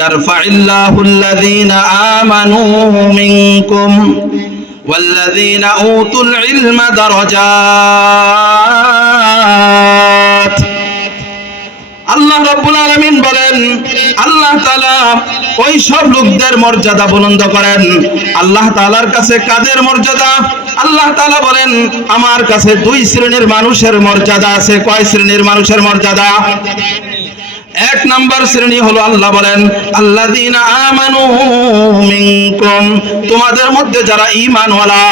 ইয়ারফাইল্লাহু আল্লাযীনা আমানু মিনকুম ওয়াল্লাযীনা উতুল ইলমা দারাজাত। আল্লাহ রাব্বুল আলামিন বলেন, আল্লাহ তাআলা ওই সব লোকদের মর্যাদা বুলন্দ করেন। আল্লাহ তাআলার কাছে কাদের মর্যাদা? আল্লাহ তাআলা বলেন, আমার কাছে দুই শ্রেণীর মানুষের মর্যাদা আছে। কয় শ্রেণীর মানুষের মর্যাদা? এক নাম্বার শ্রেণী হলো, আল্লাহ বলেন, আল্লাযীনা আমানু মিনকুম, তোমাদের মধ্যে যারা ঈমানওয়ালা,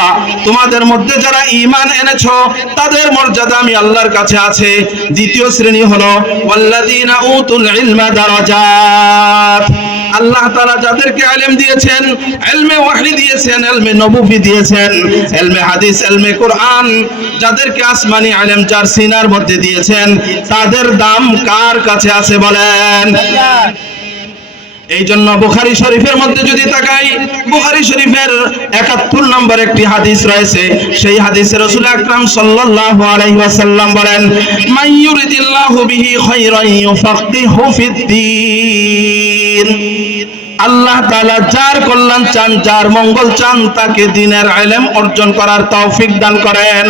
তোমাদের মধ্যে যারা ঈমান এনেছো, তাদের মর্যাদা আমি আল্লাহর কাছে আছে। দ্বিতীয় শ্রেণী হলো ওয়াল্লাযীনা উতুল ইলমা দারাজাত, আল্লাহ তাআলা যাদেরকে ইলম দিয়েছেন, ইলমে ওয়াহী দিয়েছেন, ইলমে নবুয়্বী দিয়েছেন, ইলমে হাদিস, ইলমে কোরআন, যাদেরকে আসমানি ইলম যার সিনার মধ্যে দিয়েছেন, তাদের দাম কার কাছে আছে বলেন? এই জন্য বুখারী শরীফের মধ্যে যদি তাকাই, বুখারী শরীফের ৭১ নম্বর একটি হাদিস রয়েছে। সেই হাদিসে রাসূল আকরাম সাল্লাল্লাহু আলাইহি ওয়াসাল্লাম বলেন, মান ইউরিদিল্লাহু বিহি খায়রান ইউফাক্কিহু ফিদ্দীন, আল্লাহ তাআলা যার কল্যাণ চান, যার মঙ্গল চান, তাকে দ্বীনের ইলম অর্জন করার তৌফিক দান করেন।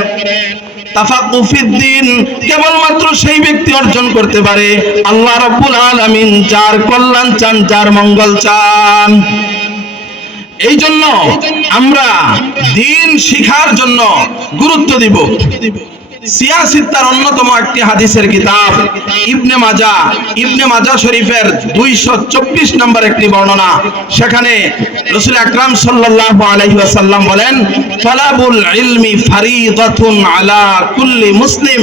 তাফাক্কুহু ফিদ্দীন কেবলমাত্র সেই ব্যক্তি অর্জন করতে পারে আল্লাহ রাব্বুল আলামিন যার কল্যাণ চান, যার মঙ্গল চান। এই জন্য আমরা দ্বীন শিখার জন্য গুরুত্ব দিব। সিয়াসিত্তার অন্যতম একটি হাদিসের কিতাব ইবনে মাজাহ শরীফের 224 নম্বর একটি বর্ণনা। সেখানে রাসূল আকরাম সাল্লাল্লাহু আলাইহি ওয়াসাল্লাম বলেন, তালাবুল ইলমি ফারিদাতুন আলা কুল্লি মুসলিম,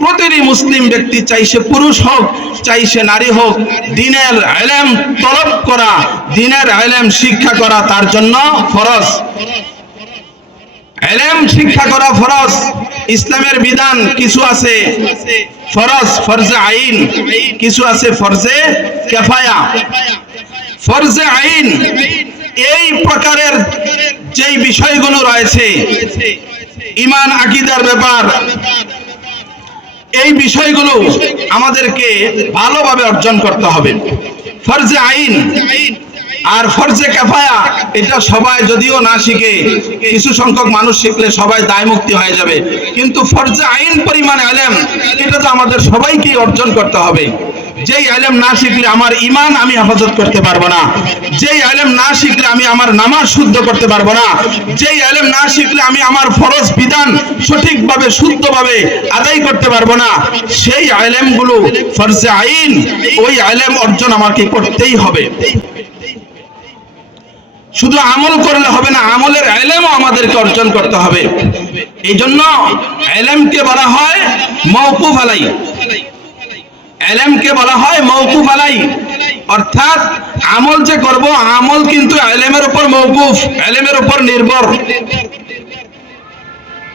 প্রতিটি মুসলিম ব্যক্তি, চাই সে পুরুষ হোক, চাই সে নারী হোক, দ্বীনের ইলম তলব করা, দ্বীনের ইলম শিক্ষা করা তার জন্য ফরজ। ইলম শিক্ষা করা ফরজ। ইসলামের বিধান কিছু আছে ফরজ, ফরজে আইন, কিছু আছে ফরজে কিফায়া। ফরজে আইন এই প্রকারের যেই বিষয়গুলো রয়েছে, ঈমান আকীদার ব্যাপার, এই বিষয়গুলো আমাদেরকে ভালোভাবে অর্জন করতে হবে। ফরজে আইন আর ফরজে কিফায়া এটা সবাই যদিও না শিখে, কিছু সংখ্যক মানুষ শিখলে সবাই দায়মুক্তি হয়ে যাবে, কিন্তু ফরজে আইন পরিমাণ ইলম এটা তো আমাদের সবাইকে অর্জন করতে হবে। যেই ইলম না শিখলে আমার ঈমান আমি হেফাজত করতে পারবো না, যেই ইলম না শিখলে আমি আমার নামাজ শুদ্ধ করতে পারবো না, যেই ইলম না শিখলে আমি আমার ফরজ বিধান সঠিকভাবে শুদ্ধভাবে আদায় করতে পারবো না, সেই ইলমগুলো ফরজে আইন, ওই ইলম অর্জন আমাকে করতেই হবে। শুধু আমল করলে হবে না, আমলের ইলমও আমাদেরকে অর্জন করতে হবে। এই জন্য ইলমকে বলা হয় মাওকুফ আলাই, ইলমকে বলা হয় মাওকুফ আলাই, অর্থাৎ আমল যে করব, আমল কিন্তু ইলমের উপর মাওকুফ, ইলমের উপর নির্ভর।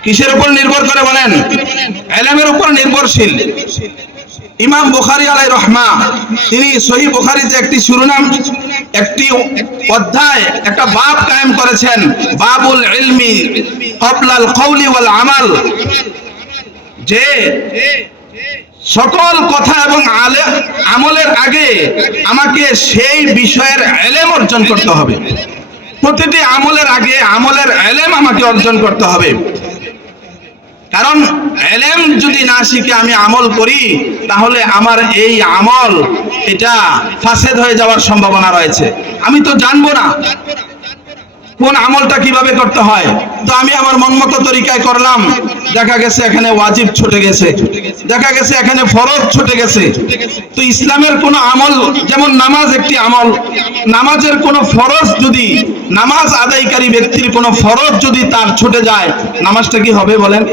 কিসের উপর নির্ভর করে বলেন? ইলমের উপর নির্ভরশীল। ইমাম বুখারী আলাইহির রহমা, তিনি সহিহ বুখারীতে একটি শিরোনাম, একটি অধ্যায়, একটা বাব কায়েম করেছেন, বাবুল ইলমি ক্বাবলাল কওলি ওয়াল আমাল, যে সকল কথা এবং আমলের আগে আমাকে সেই বিষয়ের ইলম অর্জন করতে হবে। প্রতিটি আমলের আগে আমলের ইলম আমাকে অর্জন করতে হবে। কারণ ইলম যদি না শিখে আমি আমল করি, তাহলে আমার এই আমল এটা ফাসেদ হয়ে যাওয়ার সম্ভাবনা রয়েছে। আমি তো জানবো না কোন আমলটা কিভাবে করতে হয়, তো আমি আমার মনমতো তরিকায় করলাম, দেখা গেছে এখানে ওয়াজিব ছুটে গেছে, দেখা গেছে এখানে ফরজ ছুটে গেছে। তো ইসলামের কোন আমল, যেমন নামাজ একটি আমল, নামাজের কোন ফরজ যদি, নামাজ আদায়কারী ব্যক্তির কোন ফরজ যদি তার ছুটে যায়, নামাজটা কি হবে বলেন?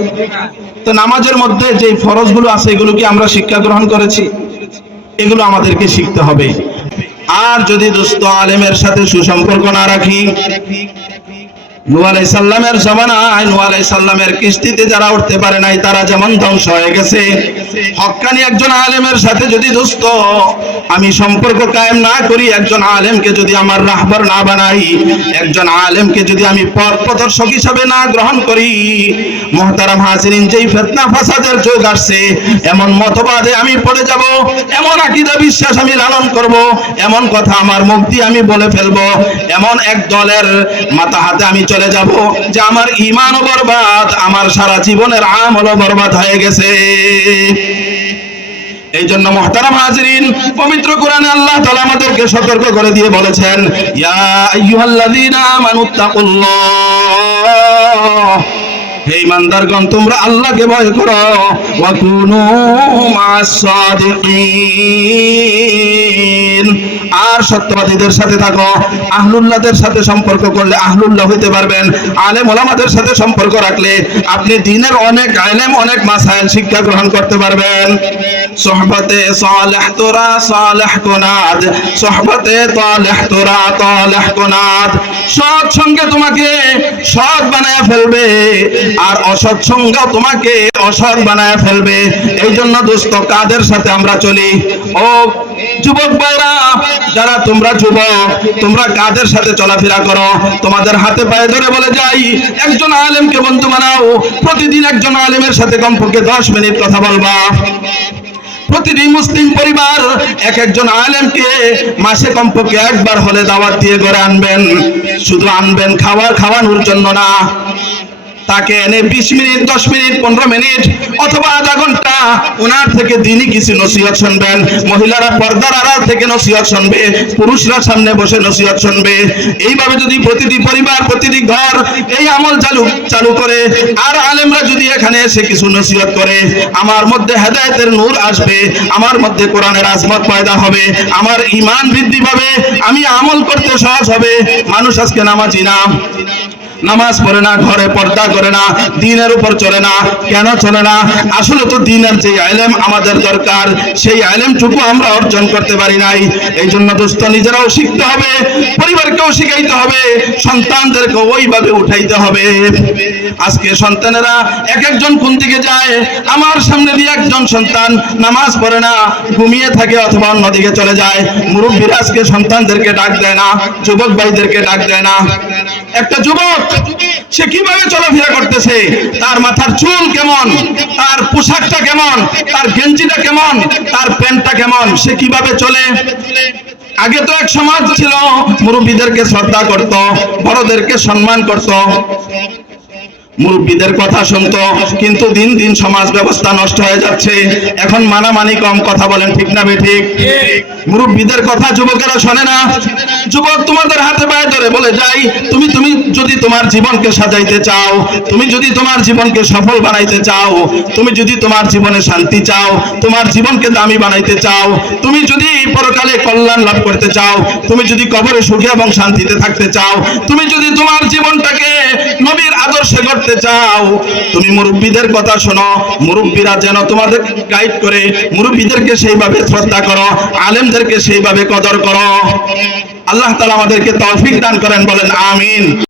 তো নামাজের মধ্যে যে ফরজগুলো আছে, এগুলো কি আমরা শিক্ষা গ্রহণ করেছি? এগুলো আমাদেরকে শিখতে হবে। আর যদি দোস্ত আলেমের সাথে সুসম্পর্ক না রাখি, নূহ আলাইহিস সালামের জমানায় নূহ আলাইহিস সালামের কিস্তিতে যারা উঠতে পারে নাই তারা যেমন ধ্বংস হয়ে গেছে, হক্কানি একজন আলেমের সাথে যদি দোস্ত আমি সম্পর্ক কায়েম না করি, একজন আলেমকে যদি আমার রাহবার না বানাই, একজন আলেমকে যদি আমি পথ প্রদর্শক হিসাবে না গ্রহণ করি, মুহতারাম হাজিরিন, যেই ফিতনা ফাসাদের যুগ আসছে, এমন মতবাদে আমি পড়ে যাব, এমন আকীদা বিশ্বাস আমি লালন করব, এমন কথা আমার মুখ দিয়ে আমি বলে ফেলবো, এমন এক দলের মাথা হাতে আমি চলে যাব যে আমার ঈমানও বরবাদ, আমার সারা জীবনের আমলও বরবাদ হয়ে গেছে। এই জন্য মুহতারাম হাজিরিন, পবিত্র কোরআনে আল্লাহ তাআলা আমাদেরকে সতর্ক করে দিয়ে বলেছেন, ইয়া আইয়ুহাল্লাযীনা আমানুত্তাকুল্লাহ, হে ঈমানদারগণ তোমরা আল্লাহকে ভয় করো, ওয়া কুনু মা'আস সাদিকিন, আর সত্যবাদীদের সাথে থাকো। আহলুল্লাহদের সাথে সম্পর্ক করলে আহলুল্লাহ হইতে পারবেন। আলেম ওলামাদের সাথে সম্পর্ক রাখলে আপনি দ্বীনের অনেক ইলম, অনেক মাসাইল শিক্ষা গ্রহণ করতে পারবেন। সোহবতে সালেহ তোরা সালেহ কুনাদ, সোহবতে তালেহ তোরা তালেহ কুনাদ, সৎ সঙ্গে তোমাকে সৎ বানায় ফেলবে, আর অসৎ সঙ্গ তোমাকে অসৎ বানায় ফেলবে। এই জন্য দোস্ত কাদের সাথে আমরা চলি? ও যুবক ভাইরা, যারা তোমরা যুবক, তোমরা কাদের সাথে চলাফেরা করো? তোমাদের হাতে পায়ে ধরে বলে যাই, একজন আলেমকে বন্ধু বানাও। প্রতিদিন একজন আলেমের সাথে কমপক্ষে 10 মিনিট কথা বলবা। প্রতিটি মুসলিম পরিবার একজন আলেমকে মাসে কমপক্ষে একবার হলে দাওয়াত দিয়ে ঘরে আনবেন। শুধু আনবেন খাওয়ানোর জন্য না, তাকে এনে 20 মিনিট, 10 মিনিট, 15 মিনিট অথবা আধা ঘন্টা ওনার থেকে দিনই কিছু নসিহত শুনবেন। মহিলারা পর্দার আড়াল থেকে নসিহত শুনবে, পুরুষরা সামনে বসে নসিহত শুনবে। এইভাবে যদি প্রতিটি পরিবার, প্রতিটি ঘর এই আমল চালু করে, আর আলেমরা যদি এখানে এসে কিছু নসিহত করে, আমার মধ্যে হেদায়েতের নূর আসবে, আমার মধ্যে কোরআনের আজমত পয়দা হবে, আমার ঈমান বৃদ্ধি পাবে, আমি আমল করতে সহজ হবে। মানুষ আজকে নামাজি না, নামাজ পড়ে না, ঘরে পর্দা করে না, দ্বীনের উপর চলে না। কেন চলে না? আসলে তো দ্বীনের যে ইলম আমাদের দরকার, সেই ইলমটুকু আমরা অর্জন করতে পারি নাই। এই জন্য দোস্ত নিজেরাও শিখতে হবে, পরিবারকেও শিখাইতে হবে, সন্তানদেরকে ওইভাবে উঠাইতে হবে। আজকে সন্তানেরা একজন কোন দিকে যায়, আমার সামনে দিয়ে একজন সন্তান নামাজ পড়ে না, ঘুমিয়ে থাকে অথবা অন্যদিকে চলে যায়। মুরব্বীরা আজকে সন্তানদেরকে ডাক দেয় না, যুবক ভাইদেরকে ডাক দেয় না। একটা যুবক সে কিভাবে চলাফেরা করতেছে, তার মাথার চুল কেমন, তার পোশাকটা কেমন, তার গেঞ্জিটা কেমন, তার প্যান্টটা কেমন, সে কিভাবে চলে। আগে তো এক সমাজ ছিল, মুরব্বীদেরকে শ্রদ্ধা করত, বড়দেরকে সম্মান করত, মুরব্বীদের কথা শুনতো। কিন্তু দিন দিন সমাজ ব্যবস্থা নষ্ট হয়ে যাচ্ছে। এখন মানামানি কম, কথা বলেন ঠিক না বেঠিক? মুরব্বীদের কথা যুবকেরা শোনে না। যুবক, তোমাদের হাতে পায়ে ধরে বলে যাই, তুমি যদি তোমার জীবনকে সাজাইতে চাও, তুমি যদি তোমার জীবনকে সফল বানাইতে চাও, তুমি যদি তোমার জীবনে শান্তি চাও, তোমার জীবনকে দামি বানাইতে চাও, তুমি যদি পরকালে কল্যাণ লাভ করতে চাও, তুমি যদি কবরে সুখে এবং শান্তিতে থাকতে চাও, তুমি যদি তোমার জীবনটাকে নবীর আদর্শে গড়তে চাও, তুমি মুরব্বীদের কথা শোনো। মুরব্বীরা যেন তোমাদের গাইড করে, মুরব্বীদেরকে সেইভাবে শ্রদ্ধা করো, আলেমদেরকে সেইভাবে কদর করো। আল্লাহ তাআলা আমাদেরকে তৌফিক দান করেন, বলেন আমিন।